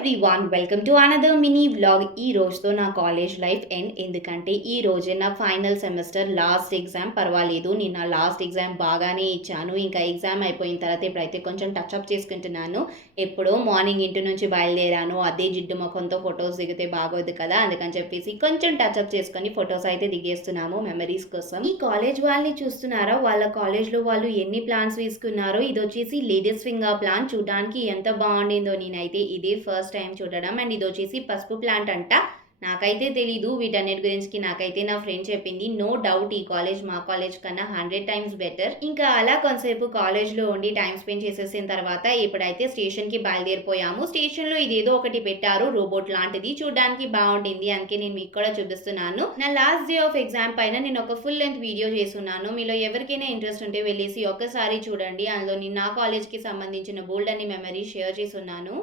Everyone welcome to another mini vlog. ఈ రోజుతో నా కాలేజ్ లైఫ్ ఎండ్. ఎందుకంటే ఈ రోజే నా ఫైనల్ సెమిస్టర్ లాస్ట్ ఎగ్జామ్. పర్వాలేదు, నేను నా లాస్ట్ ఎగ్జామ్ బాగానే ఇచ్చాను. ఇంకా ఎగ్జామ్ అయిపోయిన తర్వాత ఇప్పుడైతే కొంచెం టచ్అప్ చేసుకుంటున్నాను. ఎప్పుడో మార్నింగ్ ఇంటి నుంచి బయలుదేరాను, అదే జిడ్డు ముఖంతో ఫొటోస్ దిగితే బాగోదు కదా, అందుకని చెప్పేసి కొంచెం టచ్అప్ చేసుకొని ఫొటోస్ అయితే దిగేస్తున్నాము మెమరీస్ కోసం. ఈ కాలేజ్ వాళ్ళని చూస్తున్నారా, వాళ్ళ కాలేజ్లో వాళ్ళు ఎన్ని ప్లాన్స్ వేసుకున్నారో. ఇది వచ్చేసి లేడీస్ ఫింగర్ ప్లాన్. చూడడానికి ఎంత బాగుండిందో, నేనైతే ఇదే ఫస్ట్ టైం చూడడం. అండ్ ఇది వచ్చేసి పసుపు ప్లాంట్ అంట. నాకైతే తెలీదు వీటన్నిటి గురించి. నాకైతే నా ఫ్రెండ్ చెప్పింది. నో డౌట్ ఈ కాలేజ్ మా కాలేజ్ కన్నా 100 టైమ్స్ బెటర్. ఇంకా అలా కొంతసేపు కాలేజ్లో ఉండి టైం స్పెండ్ చేసేసిన తర్వాత ఇప్పుడైతే స్టేషన్కి బయలుదేరిపోయాము. స్టేషన్లో ఇదేదో ఒకటి పెట్టారు, రోబోట్ లాంటిది. చూడడానికి బాగుంటుంది, అందుకే నేను మీకు కూడా చూపిస్తున్నాను. నా లాస్ట్ డే ఆఫ్ ఎగ్జామ్ పైన నేను ఒక ఫుల్ లెంత్ వీడియో చేస్తున్నాను. మీలో ఎవరికైనా ఇంట్రెస్ట్ ఉంటే వెళ్ళేసి ఒక్కసారి చూడండి. అందులో నేను నా కాలేజ్కి సంబంధించిన బోల్డ్ అన్ని మెమరీస్ షేర్ చేస్తున్నాను.